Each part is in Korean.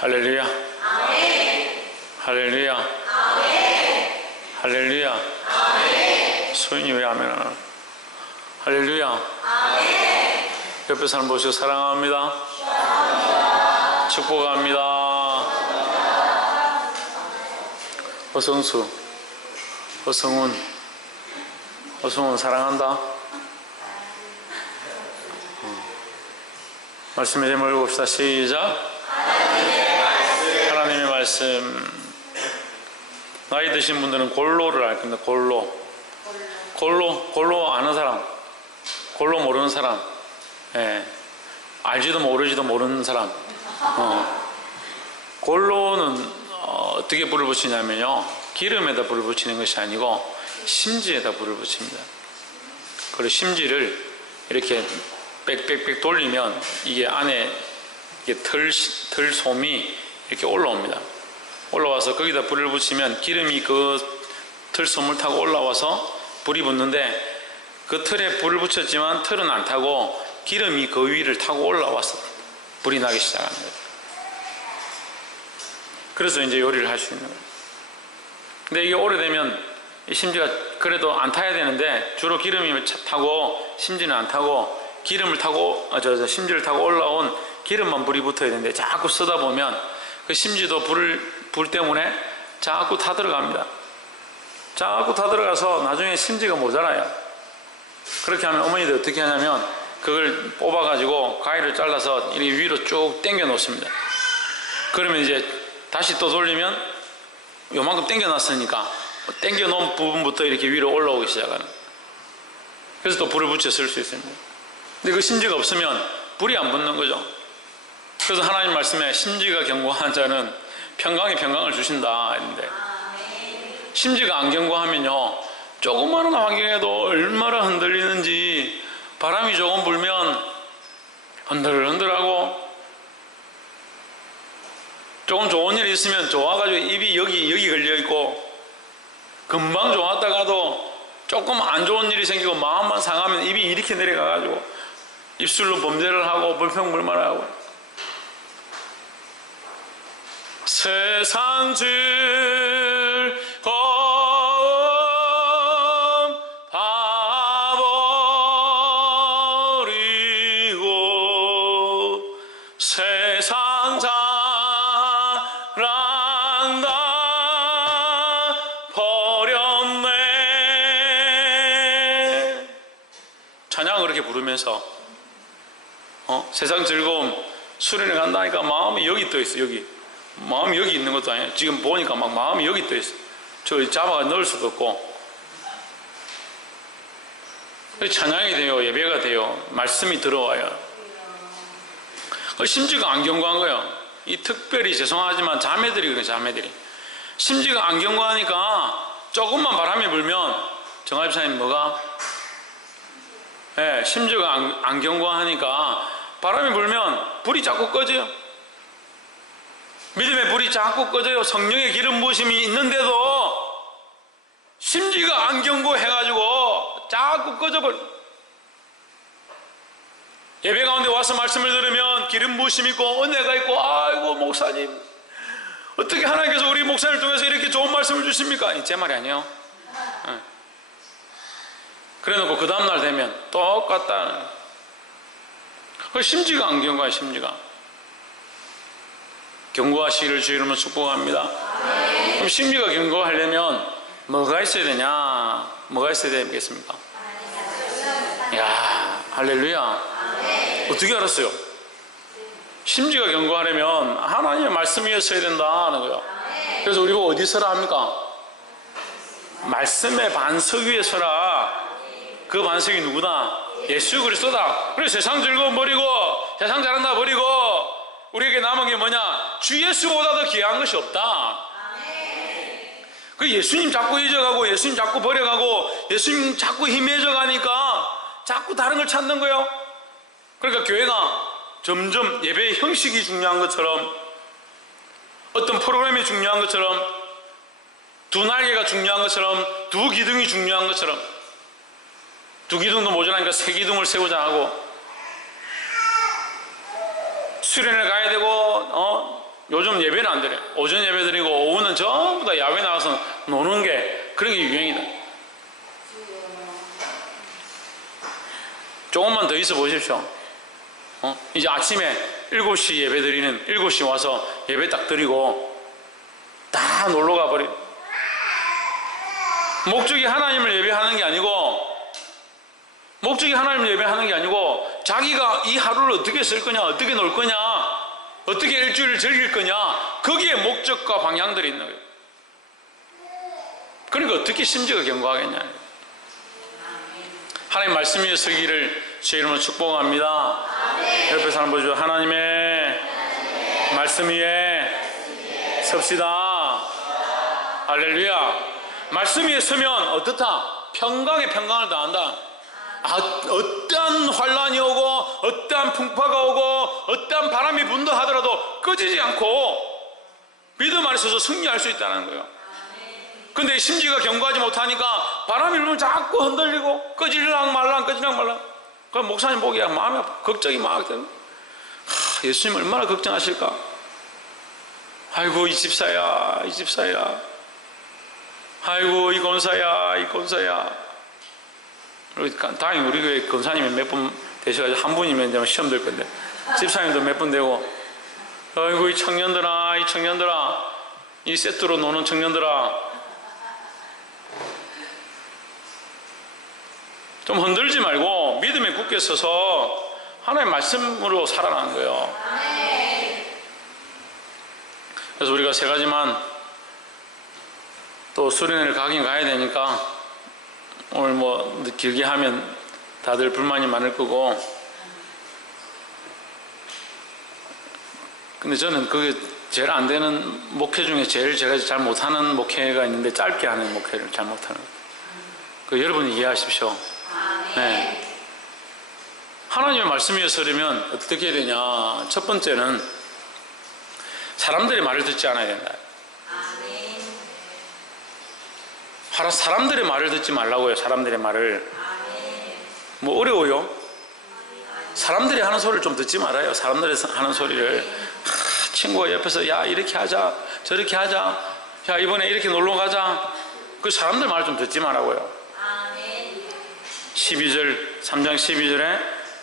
할렐루야. 아멘. 할렐루야. 아멘. 할렐루야. 아멘. 소인이 왜 아멘 안 하나? 할렐루야. 아멘. 옆에 사람 보시고 사랑합니다. 사랑합니다. 축복합니다. 어성수, 어성훈 사랑한다. 말씀의 제목을 봅시다. 시작. 하나님의 말씀. 나이 드신 분들은 골로를 알 겁니다. 골로 아는 사람, 골로 모르는 사람, 예. 알지도 모르지도 모르는 사람. 골로는 어떻게 불을 붙이냐면요, 기름에다 불을 붙이는 것이 아니고 심지에다 불을 붙입니다. 그리고 심지를 이렇게 빽빽빽 돌리면 이게 안에 이게 털솜이 이렇게 올라옵니다. 올라와서 거기다 불을 붙이면 기름이 그 털솜을 타고 올라와서 불이 붙는데, 그 틀에 불을 붙였지만 틀은 안 타고 기름이 그 위를 타고 올라와서 불이 나기 시작합니다. 그래서 이제 요리를 할 수 있는 거예요. 근데 이게 오래되면 심지가 그래도 안 타야 되는데, 주로 기름이 타고 심지는 안 타고 기름을 타고 심지를 타고 올라온 기름만 불이 붙어야 되는데, 자꾸 쓰다 보면 그 심지도 불 때문에 자꾸 타들어갑니다. 자꾸 타들어가서 나중에 심지가 모자라요. 그렇게 하면 어머니들 어떻게 하냐면, 그걸 뽑아가지고 가위를 잘라서 이렇게 위로 쭉 당겨 놓습니다. 그러면 이제 다시 또 돌리면 요만큼 당겨 놨으니까 당겨 놓은 부분부터 이렇게 위로 올라오기 시작하는. 그래서 또 불을 붙여 쓸 수 있습니다. 근데 그 심지가 없으면 불이 안 붙는 거죠. 그래서 하나님 말씀에 심지가 견고한 자는 평강에 평강을 주신다 했는데, 심지가 안 견고하면요, 조그마한 환경에도 얼마나 흔들리는지, 바람이 조금 불면 흔들흔들하고, 조금 좋은 일이 있으면 좋아가지고 입이 여기 걸려있고, 금방 좋았다가도 조금 안 좋은 일이 생기고 마음만 상하면 입이 이렇게 내려가가지고 입술로 범죄를 하고 불평불만을 하고. 세상 즐거움 다 버리고 세상 사랑 다 버렸네. 찬양을 그렇게 부르면서 세상 즐거움 수련회 간다니까 마음이 여기 떠있어. 여기 마음이 여기 있는 것도 아니에요. 지금 보니까 막 마음이 여기 떠있어. 저 잡아가 넣을 수도 없고. 찬양이 돼요. 예배가 돼요. 말씀이 들어와요. 심지가 안 견고한 거예요. 이 특별히 죄송하지만 자매들이 그래요. 자매들이 심지가 안 견고하니까 조금만 바람이 불면, 정합사님 뭐가? 네, 심지가 안 견고하니까 바람이 불면 불이 자꾸 꺼져요. 믿음의 불이 자꾸 꺼져요. 성령의 기름 부으심이 있는데도 심지가 안 견고해가지고 자꾸 꺼져버려. 예배 가운데 와서 말씀을 들으면 기름 부으심이 있고 은혜가 있고, 아이고 목사님 어떻게 하나님께서 우리 목사님을 통해서 이렇게 좋은 말씀을 주십니까? 제 말이 아니에요. 그래놓고 그 다음날 되면 똑같다. 심지가 안 견고해. 심지가 견고하시기를 주의 이름으로 축복합니다. 그럼 심지가 견고하려면 뭐가 있어야 되냐? 뭐가 있어야 되겠습니까? 이야, 할렐루야. 어떻게 알았어요? 심지가 견고하려면 하나님의 말씀이었어야 된다는 거예요. 그래서 우리가 어디 서라 합니까? 말씀의 반석 위에 서라. 그 반석이 누구다? 예수 그리스도다. 그래서 세상 즐거움 버리고 세상 잘한다 버리고 우리에게 남은 게 뭐냐? 주 예수보다 더 귀한 것이 없다. 그 예수님 자꾸 잊어가고 예수님 자꾸 버려가고 예수님 자꾸 희미해져 가니까 자꾸 다른 걸 찾는 거예요. 그러니까 교회가 점점 예배의 형식이 중요한 것처럼, 어떤 프로그램이 중요한 것처럼, 두 날개가 중요한 것처럼, 두 기둥이 중요한 것처럼, 두 기둥도 모자라니까 세 기둥을 세우자 하고, 수련을 가야 되고 요즘 예배는 안 드려요. 오전 예배 드리고 오후는 전부 다 야외 나가서 노는 게 그런 게 유행이다. 조금만 더 있어 보십시오. 이제 아침에 7시 예배 드리는 7시 와서 예배 딱 드리고 다 놀러 가버려. 목적이 하나님을 예배하는 게 아니고 자기가 이 하루를 어떻게 쓸 거냐, 어떻게 놀 거냐, 어떻게 일주일을 즐길 거냐, 거기에 목적과 방향들이 있는 거예요. 그러니까 어떻게 심지가 견고하겠냐. 하나님 말씀 위에 서기를 주의 이름으로 축복합니다. 옆에 사람 보시죠. 하나님의 말씀 위에 섭시다. 할렐루야. 말씀 위에 서면 어떻다? 평강에 평강을 더한다. 어떠한 환란이 오고 어떠한 풍파가 오고 어떠한 바람이 분다 하더라도 꺼지지 않고 믿음 안에 서서 승리할 수 있다는 거예요. 근데 심지가 견고하지 못하니까 바람이 불면 자꾸 흔들리고 꺼질랑 말랑 그럼 목사님 보기에 마음이 아파. 걱정이 막 되고 예수님 얼마나 걱정하실까. 아이고 이 집사야 아이고 이 권사야. 다행히 우리 교회 권사님이 몇 분 되셔가지고 한 분이면 이제 시험 될 건데 집사님도 몇 분 되고 아이고 이 청년들아 이 세트로 노는 청년들아 좀 흔들지 말고 믿음에 굳게 서서 하나님의 말씀으로 살아가는 거예요. 그래서 우리가 세 가지만 또 수련회를 가긴 가야 되니까 오늘 뭐 길게 하면 다들 불만이 많을 거고 근데 저는 그게 제일 안 되는 목회 중에 제일 제가 잘 못하는 목회가 있는데 짧게 하는 목회를 잘 못하는 거예요. 그 여러분이 이해하십시오. 네. 하나님의 말씀 위에 서려면 어떻게 해야 되냐. 첫 번째는 사람들의 말을 듣지 않아야 된다. 사람들의 말을 듣지 말라고요. 사람들의 말을. 뭐 어려워요? 사람들이 하는 소리를 좀 듣지 말아요. 사람들이 하는 소리를. 친구가 옆에서 야 이렇게 하자 저렇게 하자 야 이번에 이렇게 놀러 가자. 그 사람들 말 좀 듣지 말라고요. 12절 3장 12절에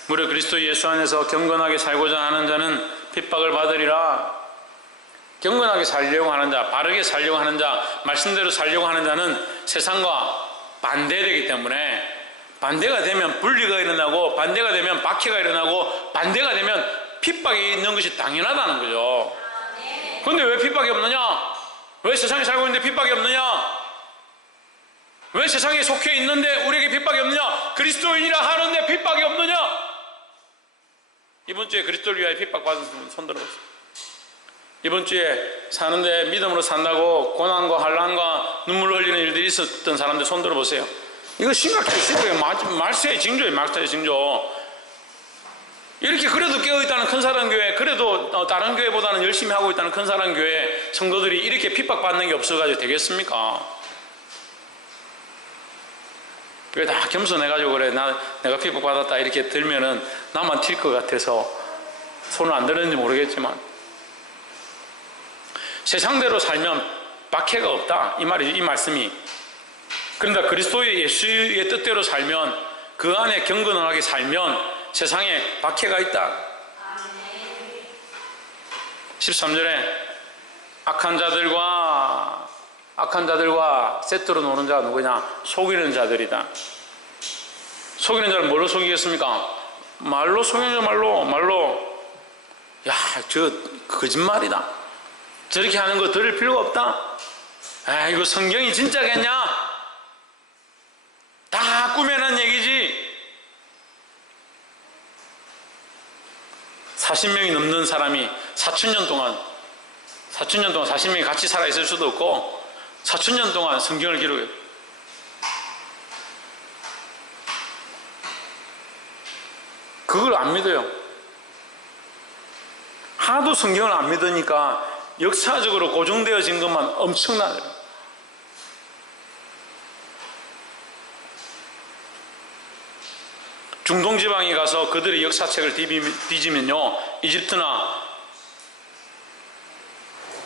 무릇 그리스도 예수 안에서 경건하게 살고자 하는 자는 핍박을 받으리라. 경건하게 살려고 하는 자, 바르게 살려고 하는 자, 말씀대로 살려고 하는 자는 세상과 반대되기 때문에 반대가 되면 분리가 일어나고 반대가 되면 박해가 일어나고 반대가 되면 핍박이 있는 것이 당연하다는 거죠. 그런데 왜 핍박이 없느냐? 왜 세상에 살고 있는데 핍박이 없느냐? 왜 세상에 속해 있는데 우리에게 핍박이 없느냐? 그리스도인이라 하는데 핍박이 없느냐? 이번 주에 그리스도를 위하여 핍박받은 분 손 들어보세요. 이번 주에 사는데 믿음으로 산다고 고난과 환난과 눈물을 흘리는 일들이 있었던 사람들 손 들어보세요. 이거 심각해. 말세의 징조예요. 말세의 징조. 이렇게 그래도 깨어있다는 큰사랑교회, 그래도 다른 교회보다는 열심히 하고 있다는 큰사랑교회 성도들이 이렇게 핍박받는 게 없어가지고 되겠습니까? 왜 다 겸손해가지고 그래 내가 핍박받았다 이렇게 들면은 나만 튈 것 같아서 손을 안 들었는지 모르겠지만 세상대로 살면 박해가 없다 이 말씀이. 그런데 그리스도의 예수의 뜻대로 살면 그 안에 경건하게 살면 세상에 박해가 있다. 13절에 악한 자들과 세트로 노는 자가 누구냐? 속이는 자들이다. 속이는 자를 뭘로 속이겠습니까? 말로 속이는 자 말로. 야, 저 거짓말이다. 저렇게 하는 거 들을 필요가 없다. 아, 이거 성경이 진짜겠냐? 다 꾸며낸 얘기지. 40명이 넘는 사람이 4,000년 동안 40명이 같이 살아있을 수도 없고 4,000년 동안 성경을 기록해요. 그걸 안 믿어요. 하도 성경을 안 믿으니까 역사적으로 고정되어진 것만 엄청나요. 중동 지방에 가서 그들의 역사책을 뒤지면요, 이집트나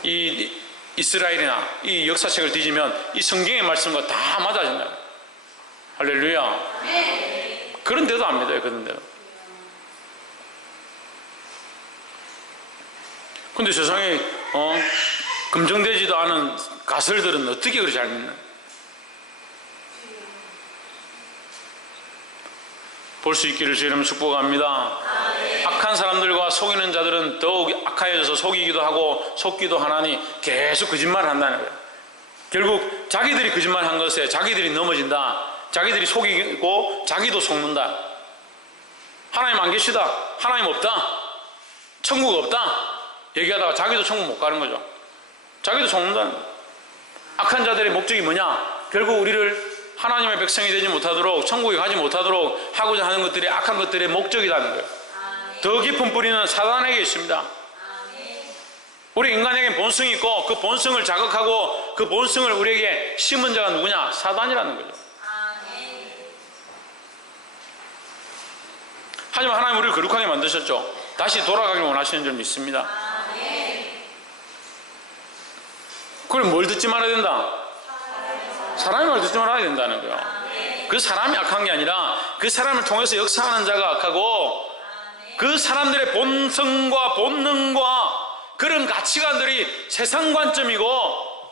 이 이스라엘이나 이 역사책을 뒤지면 이 성경의 말씀과 다 맞아진다. 할렐루야. 그런데도 안 믿어요. 그런데도. 근데 세상에 검증되지도 않은 가설들은 어떻게 그렇게 잘 믿나? 볼 수 있기를 주 이름 축복합니다. 악한 사람들과 속이는 자들은 더욱 악하여져서 속이기도 하고 속기도 하나니 계속 거짓말을 한다는 거예요. 결국 자기들이 거짓말한 것에 자기들이 넘어진다. 자기들이 속이고 자기도 속는다. 하나님 안 계시다. 하나님 없다. 천국 없다. 얘기하다가 자기도 천국 못 가는 거죠. 자기도 속는다는 거예요. 악한 자들의 목적이 뭐냐? 결국 우리를 하나님의 백성이 되지 못하도록, 천국에 가지 못하도록 하고자 하는 것들이 악한 것들의 목적이라는 거예요. 더 깊은 뿌리는 사단에게 있습니다. 우리 인간에게 본성이 있고 그 본성을 자극하고 그 본성을 우리에게 심은 자가 누구냐? 사단이라는 거죠. 하지만 하나님 우리를 거룩하게 만드셨죠. 다시 돌아가길 원하시는 줄 믿습니다. 그럼 뭘 듣지 말아야 된다? 사람의 말 듣지 말아야 된다는 거예요. 그 사람이 악한 게 아니라 그 사람을 통해서 역사하는 자가 악하고 그 사람들의 본성과 본능과 그런 가치관들이 세상 관점이고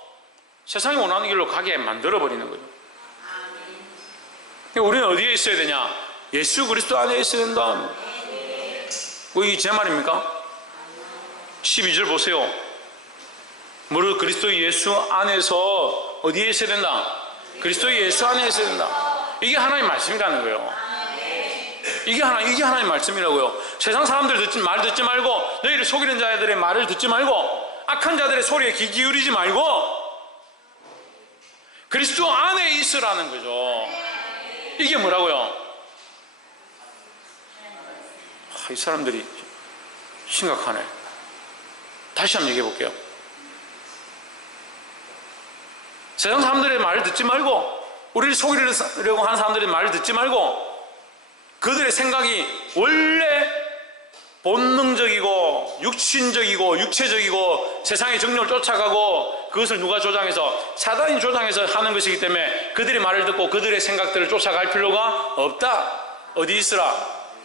세상이 원하는 길로 가게 만들어버리는 거예요. 우리는 어디에 있어야 되냐? 예수 그리스도 안에 있어야 된다. 이게 제 말입니까? 12절 보세요. 무릇 그리스도 예수 안에서 어디에 있어야 된다? 그리스도 예수 안에 있어야 된다. 이게 하나님 말씀이라는 거예요. 이게 하나님 말씀이라고요. 세상 사람들 말 듣지 말고, 너희를 속이는 자들의 말을 듣지 말고, 악한 자들의 소리에 귀 기울이지 말고 그리스도 안에 있으라는 거죠. 이게 뭐라고요? 이 사람들이 심각하네. 다시 한번 얘기해 볼게요. 세상 사람들의 말을 듣지 말고, 우리를 속이려고 하는 사람들의 말을 듣지 말고, 그들의 생각이 원래 본능적이고 육신적이고 육체적이고 세상의 정욕을 쫓아가고 그것을 누가 조장해서? 사단이 조장해서 하는 것이기 때문에 그들의 말을 듣고 그들의 생각들을 쫓아갈 필요가 없다. 어디 있으라?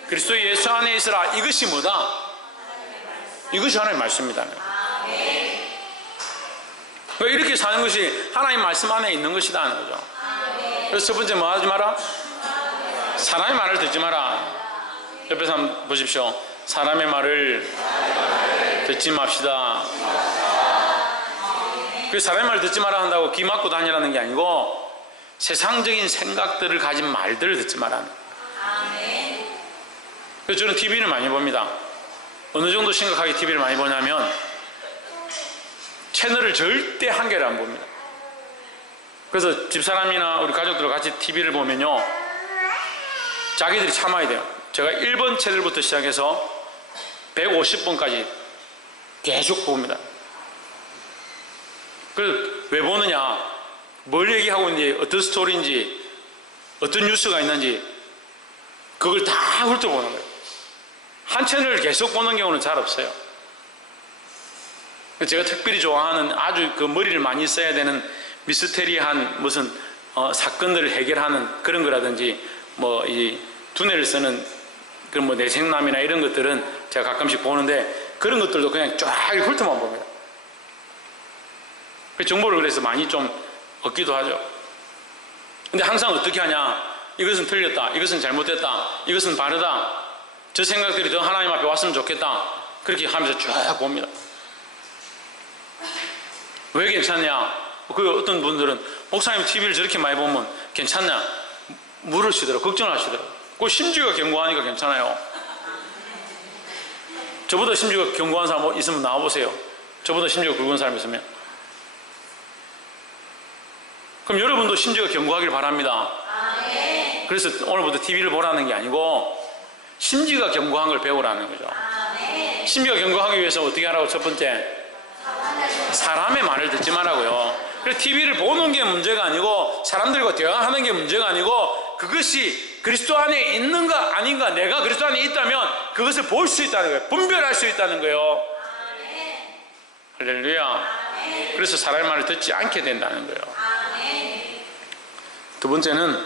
그리스도 예수 안에 있으라. 이것이 뭐다? 이것이 하나님의 말씀입니다. 이렇게 사는 것이 하나님 말씀 안에 있는 것이다 하는 거죠. 그래서 첫 번째 뭐 하지 마라? 사람의 말을 듣지 마라. 옆에서 한번 보십시오. 사람의 말을 듣지 맙시다. 그 사람의 말을 듣지 마라 한다고 귀 막고 다니라는 게 아니고 세상적인 생각들을 가진 말들을 듣지 마라. 그래서 저는 TV를 많이 봅니다. 어느 정도 심각하게 TV를 많이 보냐면 채널을 절대 한 개를 안 봅니다. 그래서 집사람이나 우리 가족들과 같이 TV를 보면요, 자기들이 참아야 돼요. 제가 1번 채널부터 시작해서 150번까지 계속 봅니다. 그래서 왜 보느냐? 뭘 얘기하고 있는지, 어떤 스토리인지, 어떤 뉴스가 있는지 그걸 다 훑어보는 거예요. 한 채널을 계속 보는 경우는 잘 없어요. 제가 특별히 좋아하는 아주 그 머리를 많이 써야 되는 미스테리한 무슨 사건들을 해결하는 그런 거라든지 뭐 이 두뇌를 쓰는 그런 뭐 내생남이나 이런 것들은 제가 가끔씩 보는데 그런 것들도 그냥 쫙 훑어만 봅니다. 정보를 그래서 많이 좀 얻기도 하죠. 근데 항상 어떻게 하냐? 이것은 틀렸다, 이것은 잘못됐다, 이것은 바르다, 저 생각들이 더 하나님 앞에 왔으면 좋겠다, 그렇게 하면서 쭉 봅니다. 왜 괜찮냐? 그 어떤 분들은 목사님 TV를 저렇게 많이 보면 괜찮냐? 물으시더라고요. 걱정하시더라고요. 그 심지어가 견고하니까 괜찮아요. 저보다 심지어가 견고한 사람 있으면 나와보세요. 저보다 심지어가 굵은 사람 있으면. 그럼 여러분도 심지어가 견고하길 바랍니다. 그래서 오늘부터 TV를 보라는 게 아니고 심지어가 견고한 걸 배우라는 거죠. 심지어가 견고하기 위해서 어떻게 하라고? 첫 번째, 사람의 말을 듣지 말라고요. 그래서 TV를 보는 게 문제가 아니고 사람들과 대화하는 게 문제가 아니고 그것이 그리스도 안에 있는가 아닌가, 내가 그리스도 안에 있다면 그것을 볼 수 있다는 거예요. 분별할 수 있다는 거예요. 할렐루야. 그래서 사람의 말을 듣지 않게 된다는 거예요. 두 번째는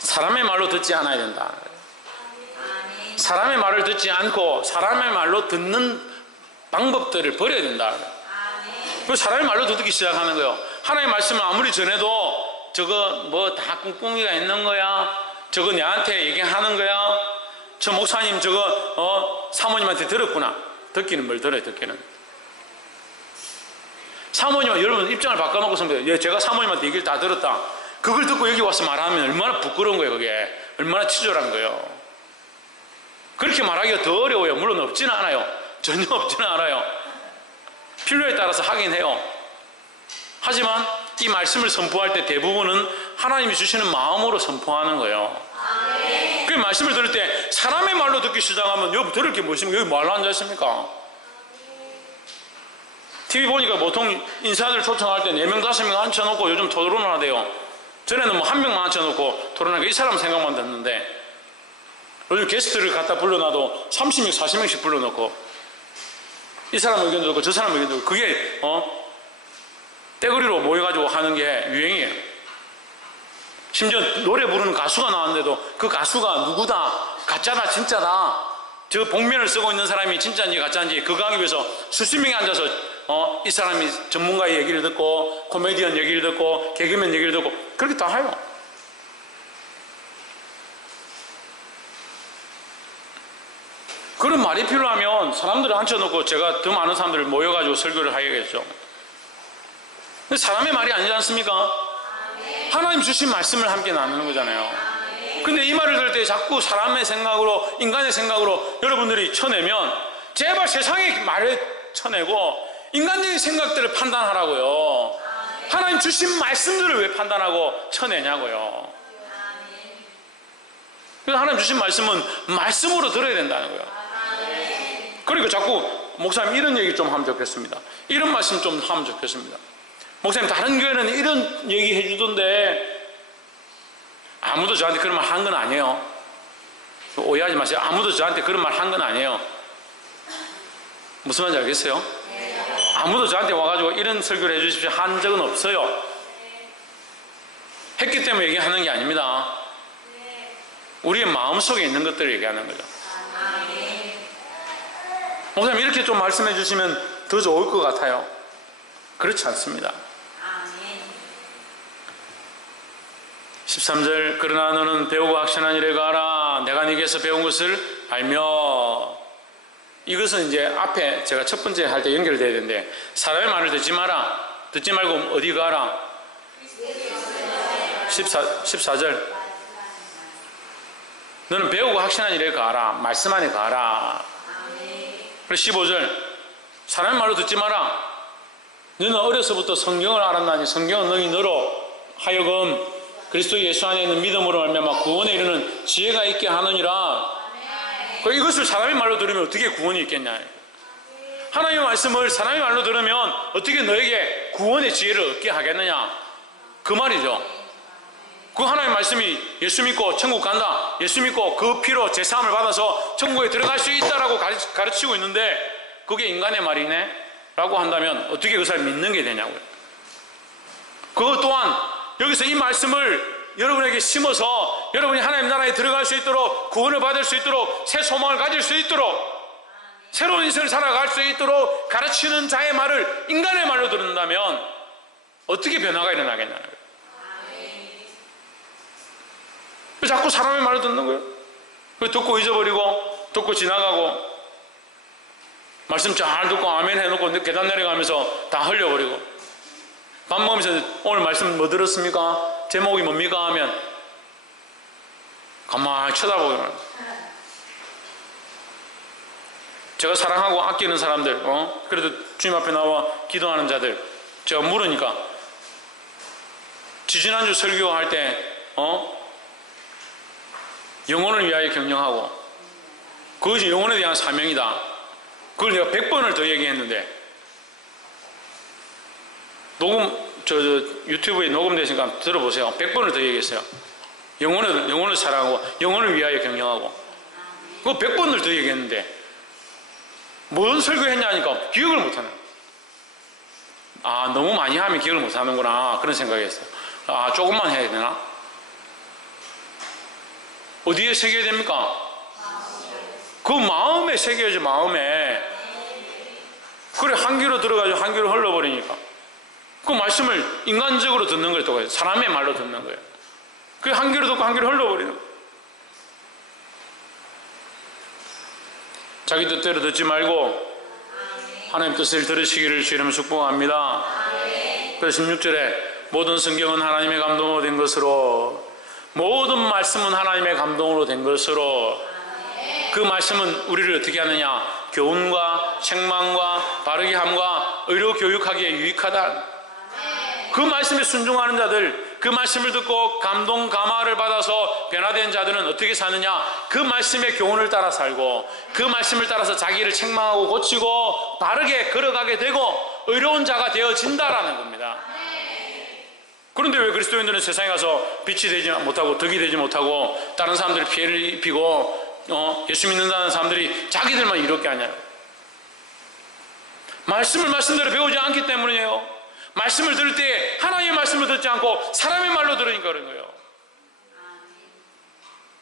사람의 말로 듣지 않아야 된다. 사람의 말을 듣지 않고 사람의 말로 듣는 방법들을 버려야 된다. 그 사람의 말로 듣기 시작하는 거예요. 하나님의 말씀을 아무리 전해도 저거 뭐 다 꿍꿍이가 있는 거야, 저거 내한테 얘기하는 거야, 저 목사님 저거 사모님한테 들었구나. 듣기는 뭘 들어요. 듣기는 사모님은 여러분 입장을 바꿔놓고 선배요. 제가 사모님한테 얘기를 다 들었다. 그걸 듣고 여기 와서 말하면 얼마나 부끄러운 거예요. 그게 얼마나 치졸한 거예요. 그렇게 말하기가 더 어려워요. 물론 없지는 않아요. 전혀 없지는 않아요. 필요에 따라서 하긴 해요. 하지만 이 말씀을 선포할 때 대부분은 하나님이 주시는 마음으로 선포하는 거예요. 그 말씀을 들을 때 사람의 말로 듣기 시작하면 여기 들을 게 무엇입니까? 여기 말로 앉아있습니까? TV 보니까 보통 인사들 초청할 때 4명, 5명 앉혀놓고 요즘 토론을 하대요. 전에는 뭐 1명만 앉혀놓고 토론하니까 이 사람 생각만 듣는데 요즘 게스트를 갖다 불러놔도 30명, 40명씩 불러놓고 이 사람 의견도 듣고 저 사람 의견도 듣고 그게 떼거리로 모여가지고 하는 게 유행이에요. 심지어 노래 부르는 가수가 나왔는데도 그 가수가 누구다, 가짜다, 진짜다, 저 복면을 쓰고 있는 사람이 진짜인지 가짜인지 그거 하기 위해서 수십 명이 앉아서 이 사람이 전문가의 얘기를 듣고 코미디언 얘기를 듣고 개그맨 얘기를 듣고 그렇게 다 해요. 그런 말이 필요하면 사람들을 앉혀놓고 제가 더 많은 사람들을 모여가지고 설교를 하야겠죠. 근데 사람의 말이 아니지 않습니까? 하나님 주신 말씀을 함께 나누는 거잖아요. 근데 이 말을 들을 때 자꾸 사람의 생각으로, 인간의 생각으로 여러분들이 쳐내면 제발 세상의 말을 쳐내고 인간적인 생각들을 판단하라고요. 하나님 주신 말씀들을 왜 판단하고 쳐내냐고요. 그래서 하나님 주신 말씀은 말씀으로 들어야 된다는 거예요. 그러니까 자꾸 목사님 이런 얘기 좀 하면 좋겠습니다. 이런 말씀 좀 하면 좋겠습니다. 목사님 다른 교회는 이런 얘기 해주던데 아무도 저한테 그런 말 한 건 아니에요. 오해하지 마세요. 아무도 저한테 그런 말 한 건 아니에요. 무슨 말인지 알겠어요? 아무도 저한테 와가지고 이런 설교를 해주십시오 한 적은 없어요. 했기 때문에 얘기하는 게 아닙니다. 우리의 마음속에 있는 것들을 얘기하는 거죠. 목사님 이렇게 좀 말씀해 주시면 더 좋을 것 같아요. 그렇지 않습니다. 13절 그러나 너는 배우고 확신한 일에 가라. 내가 네게서 배운 것을 알며. 이것은 이제 앞에 제가 첫 번째 할 때 연결돼야 되는데 사람의 말을 듣지 마라. 듣지 말고 어디 가라. 14절 너는 배우고 확신한 일에 가라. 말씀 안에 가라. 그리고 15절 사람의 말로 듣지 마라. 너는 어려서부터 성경을 알았나니 성경은 너희너로 하여금 그리스도 예수 안에 있는 믿음으로 말미암아 구원에 이르는 지혜가 있게 하느니라. 이것을 사람의 말로 들으면 어떻게 구원이 있겠냐. 하나님의 말씀을 사람의 말로 들으면 어떻게 너에게 구원의 지혜를 얻게 하겠느냐. 그 말이죠. 그 하나님의 말씀이 예수 믿고 천국 간다, 예수 믿고 그 피로 제사함을 받아서 천국에 들어갈 수 있다라고 가르치고 있는데 그게 인간의 말이네 라고 한다면 어떻게 그 사람을 믿는 게 되냐고요. 그것 또한 여기서 이 말씀을 여러분에게 심어서 여러분이 하나님 나라에 들어갈 수 있도록 구원을 받을 수 있도록 새 소망을 가질 수 있도록 새로운 인생을 살아갈 수 있도록 가르치는 자의 말을 인간의 말로 듣는다면 어떻게 변화가 일어나겠냐는 거예요. 왜 자꾸 사람의 말을 듣는 거예요? 왜 듣고 잊어버리고 듣고 지나가고 말씀 잘 듣고 아멘 해놓고 계단 내려가면서 다 흘려버리고 밥 먹으면서 오늘 말씀 뭐 들었습니까? 제목이 뭡니까? 하면 가만히 쳐다보고 제가 사랑하고 아끼는 사람들 그래도 주님 앞에 나와 기도하는 자들 제가 물으니까 지지난주 설교할 때 영혼을 위하여 경영하고 그것이 영혼에 대한 사명이다. 그걸 내가 100번을 더 얘기했는데 유튜브에 녹음되시니까 들어보세요. 100번을 더 얘기했어요. 영혼을 사랑하고 영혼을 위하여 경영하고 그거 100번을 더 얘기했는데 뭔 설교했냐니까 기억을 못하네. 아, 너무 많이 하면 기억을 못하는구나 그런 생각이었어요. 아, 조금만 해야 되나? 어디에 새겨야 됩니까? 그 마음에 새겨야지. 마음에. 그래, 한 귀로 들어가지고 한 귀로 흘러버리니까 그 말씀을 인간적으로 듣는 거예요. 또 사람의 말로 듣는 거예요. 그래, 한 귀로 듣고 한 귀로 흘러버리는 거예요. 자기 뜻대로 듣지 말고 하나님 뜻을 들으시기를 주의 이름으로 축복합니다. 그래서 16절에 모든 성경은 하나님의 감동으로 된 것으로, 모든 말씀은 하나님의 감동으로 된 것으로, 그 말씀은 우리를 어떻게 하느냐? 교훈과 책망과 바르게 함과 의로 교육하기에 유익하다. 그 말씀에 순종하는 자들, 그 말씀을 듣고 감동 감화를 받아서 변화된 자들은 어떻게 사느냐? 그 말씀의 교훈을 따라 살고 그 말씀을 따라서 자기를 책망하고 고치고 바르게 걸어가게 되고 의로운 자가 되어진다라는 겁니다. 그런데 왜 그리스도인들은 세상에 가서 빛이 되지 못하고 덕이 되지 못하고 다른 사람들이 피해를 입히고 예수 믿는다는 사람들이 자기들만 이롭게 하냐? 말씀을 말씀대로 배우지 않기 때문이에요. 말씀을 들을 때 하나님의 말씀을 듣지 않고 사람의 말로 들으니까 그런 거예요.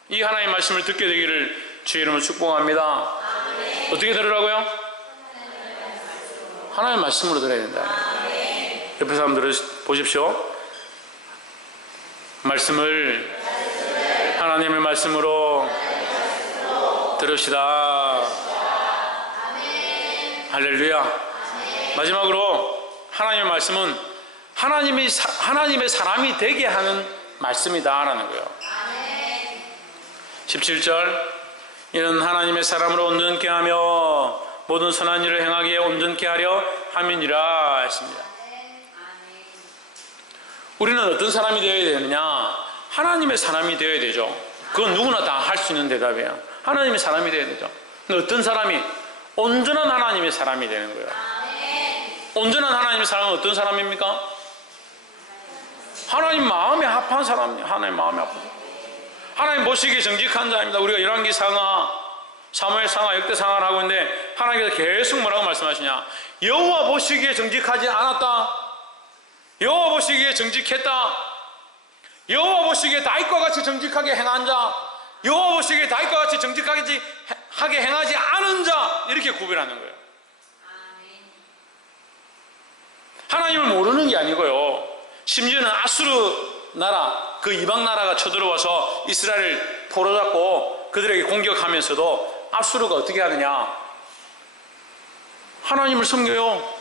이 하나님의 말씀을 듣게 되기를 주의 이름으로 축복합니다. 어떻게 들으라고요? 하나님의 말씀으로 들어야 된다. 옆에 사람들 보십시오. 말씀을 하나님의 말씀으로 들읍시다. 할렐루야. 마지막으로 하나님의 말씀은 하나님의 사람이 되게 하는 말씀이다라는 거예요. 17절, 이는 하나님의 사람으로 온전케 하며 모든 선한 일을 행하기에 온전케 하려 함이니라 했습니다. 우리는 어떤 사람이 되어야 되느냐? 하나님의 사람이 되어야 되죠. 그건 누구나 다 할 수 있는 대답이에요. 하나님의 사람이 되어야 되죠. 근데 어떤 사람이? 온전한 하나님의 사람이 되는 거예요. 온전한 하나님의 사람은 어떤 사람입니까? 하나님 마음에 합한 사람이에요. 하나님 마음에 합한 사람. 하나님 보시기에 정직한 자입니다. 우리가 열왕기상하, 사무엘상하, 역대상하를 하고 있는데 하나님께서 계속 뭐라고 말씀하시냐? 여호와 보시기에 정직하지 않았다. 여호와 보시기에 정직했다. 여호와 보시기에 다윗과 같이 정직하게 행한 자, 여호와 보시기에 다윗과 같이 정직하게 행하지 않은 자, 이렇게 구별하는 거예요. 하나님을 모르는 게 아니고요. 심지어는 아수르 나라, 그 이방 나라가 쳐들어와서 이스라엘을 포로잡고 그들에게 공격하면서도 아수르가 어떻게 하느냐? 하나님을 섬겨요.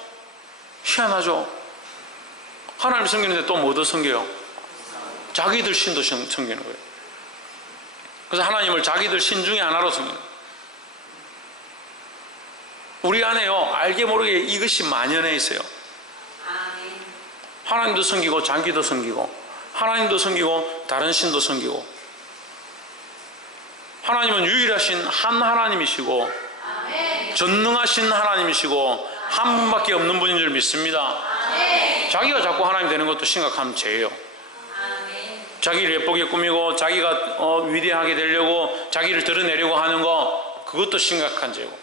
희한하죠. 하나님을 섬기는데 또 뭐도 섬겨요? 자기들 신도 섬기는 거예요. 그래서 하나님을 자기들 신 중에 하나로 섬기는 거예요. 우리 안에요, 알게 모르게 이것이 만연해 있어요. 하나님도 섬기고 자기도 섬기고 하나님도 섬기고 다른 신도 섬기고. 하나님은 유일하신 한 하나님이시고 전능하신 하나님이시고 한 분밖에 없는 분인 줄 믿습니다. 자기가 자꾸 하나님 되는 것도 심각한 죄예요. 자기를 예쁘게 꾸미고 자기가 위대하게 되려고 자기를 드러내려고 하는 거, 그것도 심각한 죄고.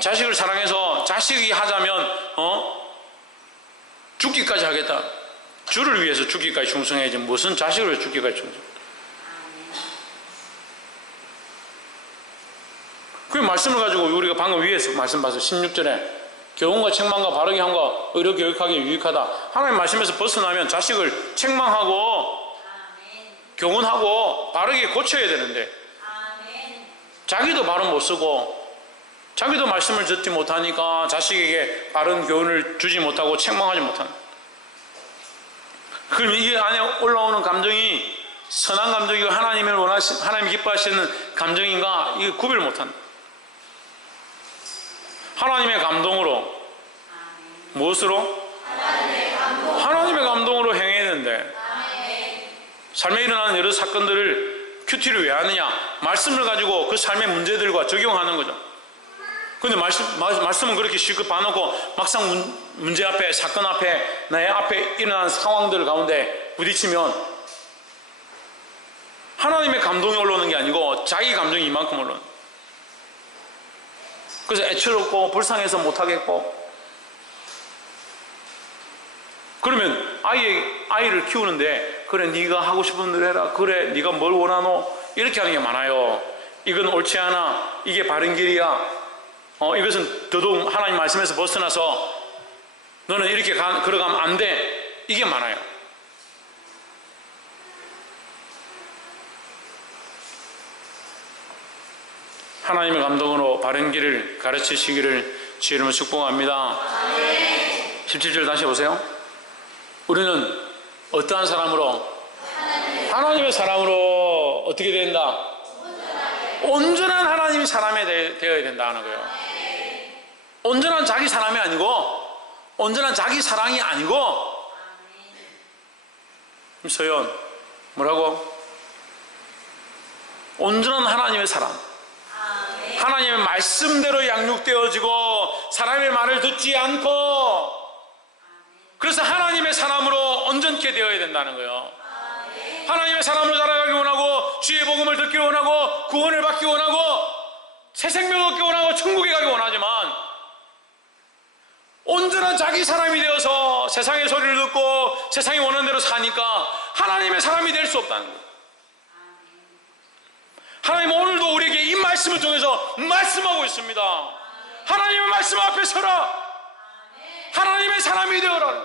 자식을 사랑해서 자식이 하자면 죽기까지 하겠다. 주를 위해서 죽기까지 충성해야지 무슨 자식을 위해 죽기까지 충성. 그 말씀을 가지고 우리가 방금 위에서 말씀 봐서 16절에 교훈과 책망과 바르게 함과 의로 교육하기에 유익하다. 하나님 말씀에서 벗어나면 자식을 책망하고 교훈하고 바르게 고쳐야 되는데 자기도 바로 못 쓰고 자기도 말씀을 듣지 못하니까 자식에게 바른 교훈을 주지 못하고 책망하지 못하는. 그럼 이 안에 올라오는 감정이 선한 감정이고 하나님 기뻐하시는 감정인가, 이거 구별 못한다. 하나님의 감동으로, 무엇으로? 하나님의 감동으로 행해야 되는데 삶에 일어나는 여러 사건들을 큐티를 왜 하느냐? 말씀을 가지고 그 삶의 문제들과 적용하는 거죠. 그런데 말씀은 그렇게 실컷 봐놓고 막상 문제 앞에, 사건 앞에, 나의 앞에 일어난 상황들 가운데 부딪히면 하나님의 감동이 올라오는 게 아니고 자기 감정이 이만큼 올라오는. 그래서 애처롭고 불쌍해서 못하겠고. 그러면 아이를 키우는데 그래 네가 하고 싶은 대로 해라, 그래 네가 뭘 원하노, 이렇게 하는 게 많아요. 이건 옳지 않아, 이게 바른 길이야, 이것은 더더욱 하나님 말씀에서 벗어나서 너는 이렇게 걸어가면 안 돼, 이게 많아요. 하나님의 감동으로 바른 길을 가르치시기를 주의 이름으로 축복합니다. 17절 다시 보세요. 우리는 어떠한 사람으로? 하나님의 사람으로 어떻게 된다? 온전한 하나님의 사람이 되어야 된다는 거예요. 온전한 자기 사람이 아니고, 온전한 자기 사랑이 아니고. 서연 뭐라고? 온전한 하나님의 사람, 하나님의 말씀대로 양육되어지고 사람의 말을 듣지 않고, 그래서 하나님의 사람으로 온전케 되어야 된다는 거예요. 하나님의 사람으로 자라가기 원하고, 주의 복음을 듣기 원하고, 구원을 받기 원하고, 새 생명 얻기 원하고, 천국에 가기 원하지만 온전한 자기 사람이 되어서 세상의 소리를 듣고 세상이 원하는 대로 사니까 하나님의 사람이 될 수 없다는 거예요. 하나님 오늘도 우리에게 이 말씀을 통해서 말씀하고 있습니다. 하나님의 말씀 앞에 서라. 하나님의 사람이 되어라.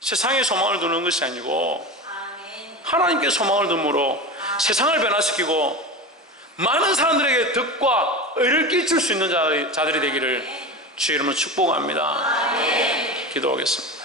세상에 소망을 두는 것이 아니고 하나님께 소망을 둠으로 세상을 변화시키고 많은 사람들에게 덕과 의를 끼칠 수 있는 자들이 되기를 주의 이름으로 축복합니다. 기도하겠습니다.